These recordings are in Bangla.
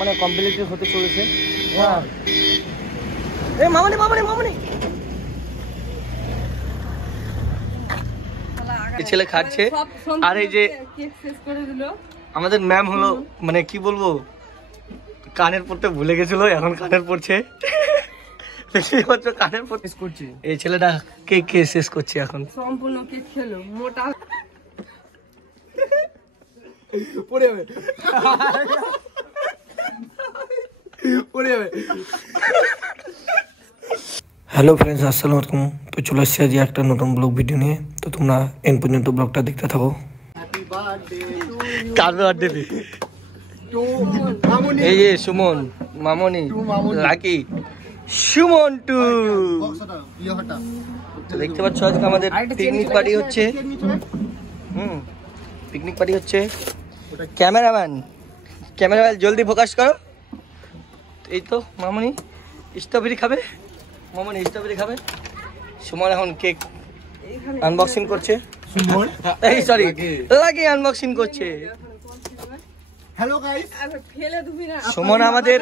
মানে কমপ্লিট হতে চলেছে। হ্যাঁ এই মামনি মামনি মামনি এই ছেলে খাচ্ছে আর এই যে আমাদের ম্যাম হলো মানে কি বলবো কানের পড়তে ভুলে গেছিল, এখন কানের পড়ছে। কানের পড়তে করছে এই ছেলেটা কেক খেয়ে শেষ করছে এখন। সম্পূর্ণ কেক খেলো মোটা পড়ে যাবে পড়ে যাবে। হ্যালো ফ্রেন্ডস, আসসালামু আলাইকুম। তো চলে আসছি আজ একটা নতুন ব্লগ ভিডিও নিয়ে। তো তোমরা এন পর্যন্ত ব্লগটা দেখতে থাকো। কার বার্থডে? এই যে সুমন, মামনি, লাকি, সুমন টু। দেখতে পাচ্ছ আজকে আমাদের পিকনিক পার্টি হচ্ছে। পিকনিক পার্টি হচ্ছে। ক্যামেরাম্যান জলদি ফোকাস করো। এই তো মামনি স্ট্রবেরি খাবে, মামনি স্ট্রবেরি খাবে। সুমন এখন কেক আনবক্সিং করছে। সুমন এই সরি লাকি আনবক্সিং করছে। হ্যালো গাইস, সুমন আমাদের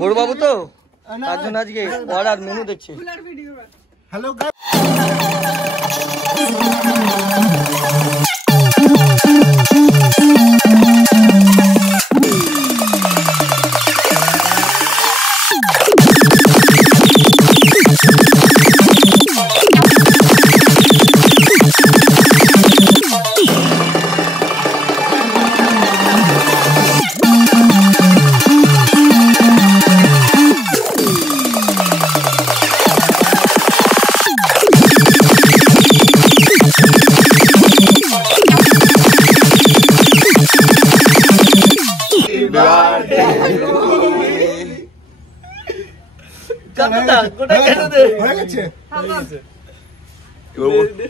বড়বাবু তো, তার জন্য আজকে অর্ডার মেনু দেখছে। হ্যালো গাইস,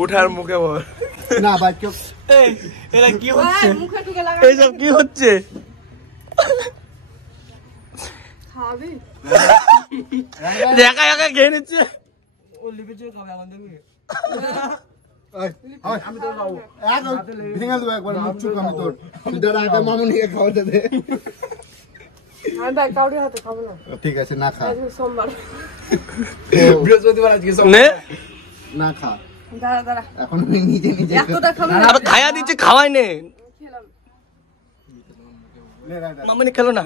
উঠার মুখে না ভাই কেউ এরা কি হচ্ছে? এইসব কি হচ্ছে? একা একা খেয়ে নিচ্ছে। আমি তো খাবো ভেঙে দেবো একবার মুখ চুপ। আমি তোর দাঁড়া আগে মামুনিকে খাওয়াতে দে। ঠিক আছে না খা, বৃহস্পতিবার আজকে না খা এখন আমি নিজে নিজে খায়া দিচ্ছে, খাওয়াই নে। মামনি খেলো না।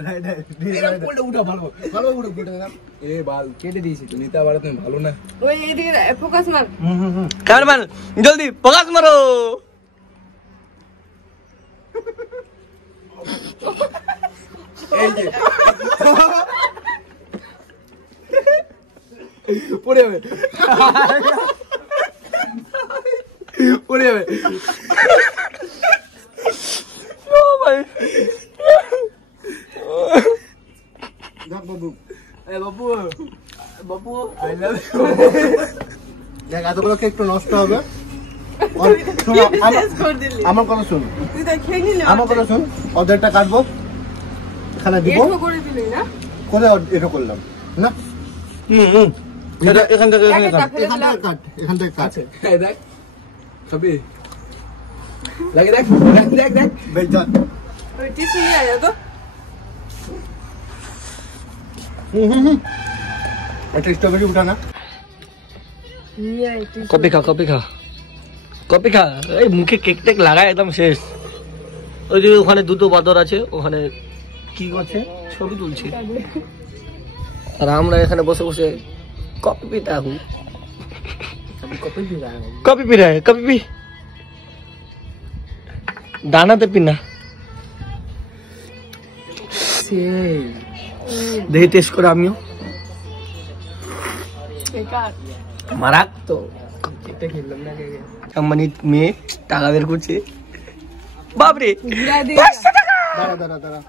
কেটে দিয়েছি তো নিতে আবার তুমি ভালো না। ওই এদিকে ফোকাস মার। ক্যামেরাম্যান জলদি ফোকাস মারো। এই যে পড়ে যাবে পড়ে যাবে। ও ভাই বাবু এই বাবু বাবু আই লাভ ইউ। দেখ এতগুলো কেক তো নষ্ট হবে। আমার কথা শুন, আমার কথা শুন। অর্ধেকটা কাটবো, এখানে দিব করে এটা করলাম না। এখান থেকে কাট, এখান থেকে কাট। এই দেখ ছবি লাগে, দেখ দেখ দেখ বেশ যা। একটা স্ট্রবেরি উঠা না। কপি খা কপি খা কপি খা। এই মুখে কেক টেক লাগায় একদম শেষ। ওই যে ওখানে দুটো বাদর আছে, ওখানে কি করছে ছবি তুলছে, আর আমরা এখানে বসে বসে কপি পিতা হু। কপি পি রা কপি পি দানাতে পিনা। দেখি টেস্ট করে আমিও। মারাক তো মানে মেয়ে টাকা বের করছে। বাপরে দাঁড়া দাঁড়া দাঁড়া,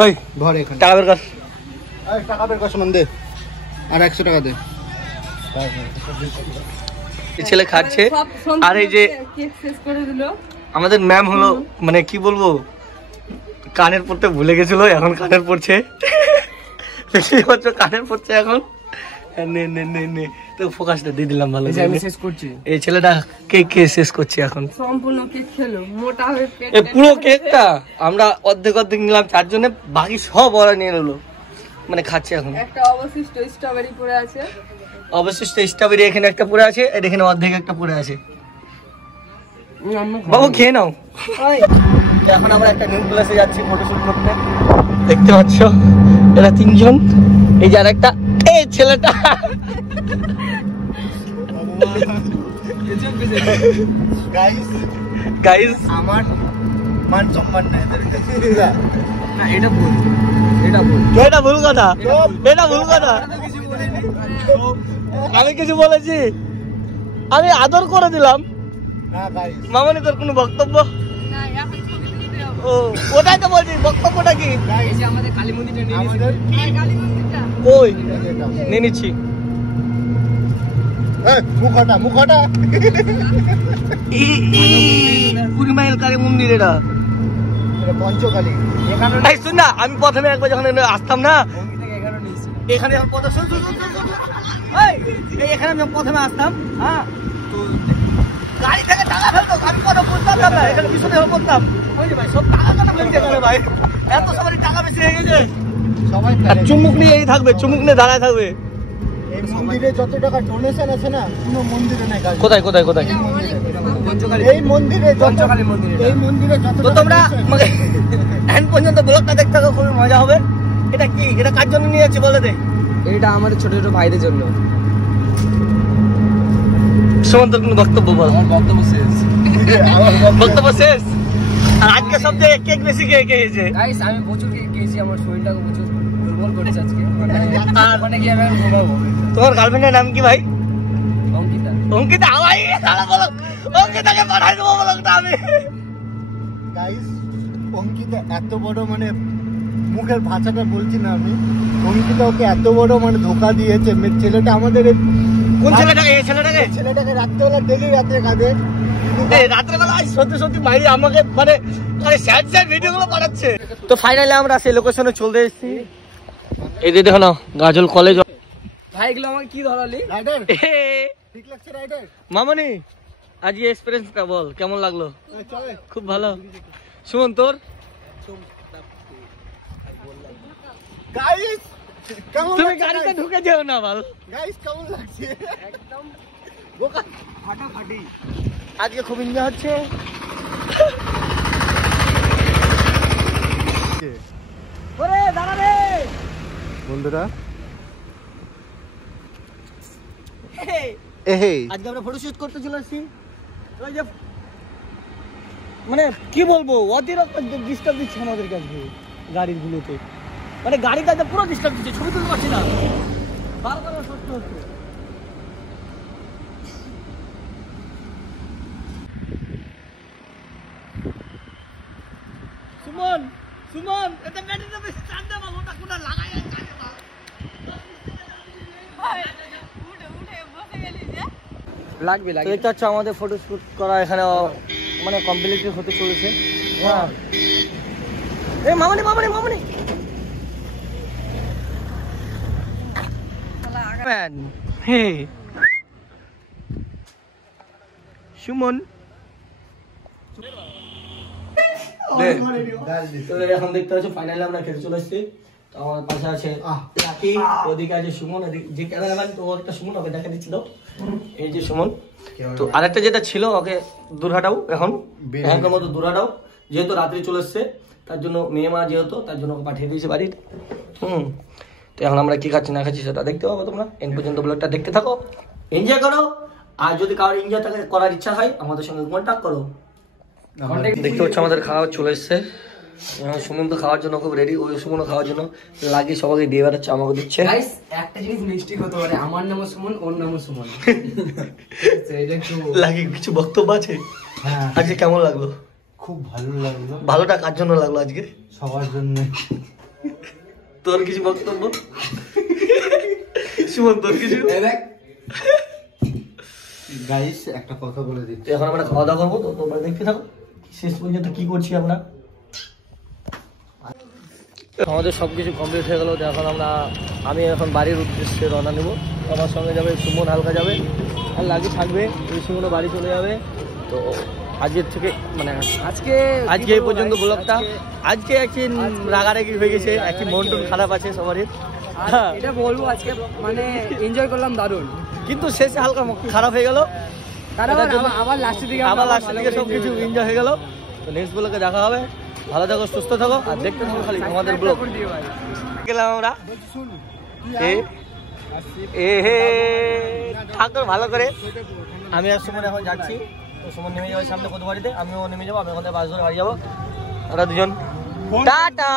ওই ধর এখানে টাকা বের কর। টাকা বের কর সমান দে, আর 100 টাকা দে। ছেলে খাচ্ছে আর এই যে আমাদের ম্যাম হলো মানে কি বলবো কানের পড়তে ভুলে গেছিল, এখন কানের পড়ছে। কানের পড়ছে এখন। নে নে নে নে তো ফোকাসটা দিয়ে দিলাম ভালো এই যে করে। আমি শেষ করছি। এই ছেলেটা কেক খেয়ে শেষ করছে এখন। সম্পূর্ণ কেক খেলো, মোটা হয়ে পেট এই পুরো কেকটা আমরা অর্ধেক অর্ধেক নিলাম চারজনে, বাকি সব ওরা নিয়ে নিলো, মানে খাচ্ছে এখন। একটা অবশিষ্ট স্ট্রবেরি পড়ে আছে। অবশিষ্ট স্ট্রবেরি এখানে একটা পড়ে আছে, আর এখানে অর্ধেক একটা পড়ে আছে। বাবু খেয়ে নাও। এখন আমরা একটা নিউ প্লেসে যাচ্ছি ফটোশুট করতে, দেখতে পাচ্ছ এরা তিনজন, এই যে আরেকটা এই ছেলেটা। গাইস আমার মান সম্মান নাই না এটা ভুল, এটা ভুল। এটা ভুল কথা, এটা ভুল কথা। আমি কিছু বলেছি? আমি আদর করে দিলাম। না গাইস, মামনি তোর কোনো বক্তব্য? না এখন ছবি তুলতে হবে। ও ওটাই তো বলছি, বক্তব্যটা কি? এই যে আমাদের কালী মন্দিরটা নিয়ে নিয়েছি। আমাদের আর কালী মন্দিরটা ওই নিয়ে নিচ্ছি। মুখটা 20 মাইল কালী মন্দির এটা। পঞ্চকালী। এই শুন না, আমি প্রথমে একবার যখন এখানে আসতাম না, ভঙ্গি থেকে 11 নিয়েছি। এখানে যখন প্রথম শুন, এখানে আমি যখন প্রথমে আসতাম, হ্যাঁ, তো গাড়ি থেকে টাকা ফেলতো, আমি কত বুঝতাম না, এখানে পিছনে হয়ে পড়তাম। ওই যে ভাই সব টাকা কেন ফেলছে এখানে ভাই? এত সবারই টাকা বেশি হয়ে গেছে। সবাই আর চুমুক নিয়ে এই থাকবে, চুমুক নিয়ে দাঁড়ায় থাকবে। এই মন্দিরে যত টাকা ডোনেশন আছে না, কোনো মন্দিরে নাই গাইস। কোথায় কোথায় কোথায়? পঞ্চকালী, এই মন্দিরে পঞ্চকালী মন্দির এটা। এই মন্দিরে যত তো তোমরা এখন পর্যন্ত ব্লগটা দেখতে থাকো, খুবই মজা হবে। এটা কি, এটা কার জন্য নিয়ে যাচ্ছি বলে দে। এটা আমাদের ছোট ছোট ভাইদের জন্য। সুমন তোর কোনো বক্তব্য বল। আমার বক্তব্য শেষ। বক্তব্য শেষ। আর আজকে সব জায়গায় কেক বেশি খেয়েছে। গাইস আমি প্রচুর খেয়েছি, আমার শরীরটাকে প্রচুর দুর্বল করেছে আজকে। মানে কি আমি এখন ঘুমাবো। তোমার গার্লফ্রেন্ডের নাম কি ভাই? অঙ্কিতা। অঙ্কিতা। ভাই সারা বলো, অঙ্কিতাকে পাঠাই দেবো বলকটা আমি। গাইস, অঙ্কিতা এত বড়, মানে মুখের ভাষাটা বলছি না আমি, অঙ্কিতা ওকে এত বড় মানে ধোকা দিয়েছে। ছেলেটা আমাদের কোন ছেলেটাকে? এই ছেলেটাকে? ছেলেটাকে রাত্রেবেলা ডেলি রাত্রে কাঁদে। এই রাত্রেবেলা সত্যি সত্যি ভাই আমাকে মানে স্যাড স্যাড ভিডিও গুলো পাঠাচ্ছে। তো ফাইনালি আমরা সেই লোকেশনে চলে এসেছি। এই যে দেখো না, গাজল কলেজ। ভাই এগুলো আমাকে কি ধরালি? রাইডার ঠিক লাগছে রাইডার। মামনি আজ এক্সপিরিয়েন্সটা বল, কেমন লাগলো? চলে খুব ভালো। সুমন তোর? গাইস, কেমন তুমি লাগছে গাড়িতে guys? ঢুকে যেও না বল। গাইস কেমন লাগছে? একদম বোকা ফাটাফাটি। আজকে খুব এনজয় হচ্ছে। ওরে দাঁড়া রে বন্ধুরা, আজকে আমরা ফটোশুট করতে চলে আসছি। ওই যে মানে কি বলবো, অতিরিক্ত ডিস্টার্ব দিচ্ছে আমাদের কাছে গাড়ির গুলোতে, মানে গাড়ির কাছে পুরো ডিস্টার্ব দিচ্ছে, ছবি তুলতে পারছি না, বারবার সত্য হচ্ছে। সুমন সুমন এটা ব্যাটারিটা বেশি চাপ দে বাবা, ওটা কোনা লাগাই আর কাজে বাবা। লাগবে তো লাগবে। দেখতে পাচ্ছ আমাদের ফটোশুট করা এখানে মানে কমপ্লিট হতে চলেছে। হ্যাঁ এই মামনি মামনি মামনি হে সুমন। তো এখন দেখতে পাচ্ছ ফাইনালি আমরা খেতে চলে এসেছি। তো আমার পাশে আছে লাকি, ওদিকে আছে সুমন, যে ক্যামেরাম্যান তো একটা সুমন, ওকে দেখা দিচ্ছি দাও, এই যে সুমন। তো আরেকটা যেটা ছিল ওকে দূর হাটাও, এখন এখনকার মতো দূর হাটাও, যেহেতু রাত্রি চলে এসছে তার জন্য, মেয়ে মা যেহেতু তার জন্য ওকে পাঠিয়ে দিয়েছে বাড়ির। তো এখন আমরা কি খাচ্ছি না খাচ্ছি সেটা দেখতে পাবো তোমরা। এন পর্যন্ত ব্লগটা দেখতে থাকো, এনজয় করো। আর যদি কারোর এনজয় করার ইচ্ছা হয় আমাদের সঙ্গে কন্ট্যাক্ট করো। দেখতে পাচ্ছ আমাদের খাওয়া চলে এসছে। সুমন তো খাওয়ার জন্য খুব রেডি, ওই সুমনও খাওয়ার জন্য লাগে, সবাইকে দিয়ে বেড়াচ্ছে, আমাকে দিচ্ছে। গাইস একটা জিনিস মিস্টেক হতে পারে, আমার নামও সুমন, ওর নামও সুমন। এটা একটু লাগে কিছু বক্তব্য আছে? হ্যাঁ, আজকে কেমন লাগলো? খুব ভালো লাগলো। ভালোটা কার জন্য লাগলো আজকে? সবার জন্য। তোর কিছু বক্তব্য? সুমন তোর কিছু? গাইস একটা কথা বলে তো দিচ্ছি, এখন আমরা খাওয়া দাওয়া করবো, তো তোমরা দেখতে থাকো শেষ পর্যন্ত কি করছি আমরা। আমাদের সব কিছু কমপ্লিট হয়ে গেল। এখন আমি এখন বাড়ির উদ্দেশ্যে রওনা নেব। আমার সঙ্গে যাবে সুমন, হালকা যাবে, আর লাগি থাকবে। ওই সুমনও বাড়ি চলে যাবে। তো আজকের থেকে মানে আজকে এই পর্যন্ত ব্লগটা। আজকে একটি রাগারাগি হয়ে গেছে, একটি মন টন খারাপ আছে সবারই। হ্যাঁ, এটা বলবো আজকে মানে এনজয় করলাম দারুণ, কিন্তু শেষে হালকা খারাপ হয়ে গেল। আবার লাস্টের দিকে সব কিছু এনজয় হয়ে গেল। তো নেক্সট ব্লগে দেখা হবে। ভালো থাকো, সুস্থ থাকো, আর দেখতে থাকো খালি আমাদের ব্লগ। গেলাম আমরা ঠাকুর ভালো করে। আমি আর সুমন এখন যাচ্ছি। তো সুমন নেমে যাবে সামনে কত বাড়িতে, আমিও নেমে যাবো। আমি ওখানে বাস ধরে বাড়ি যাবো। আমরা দুজন টাটা।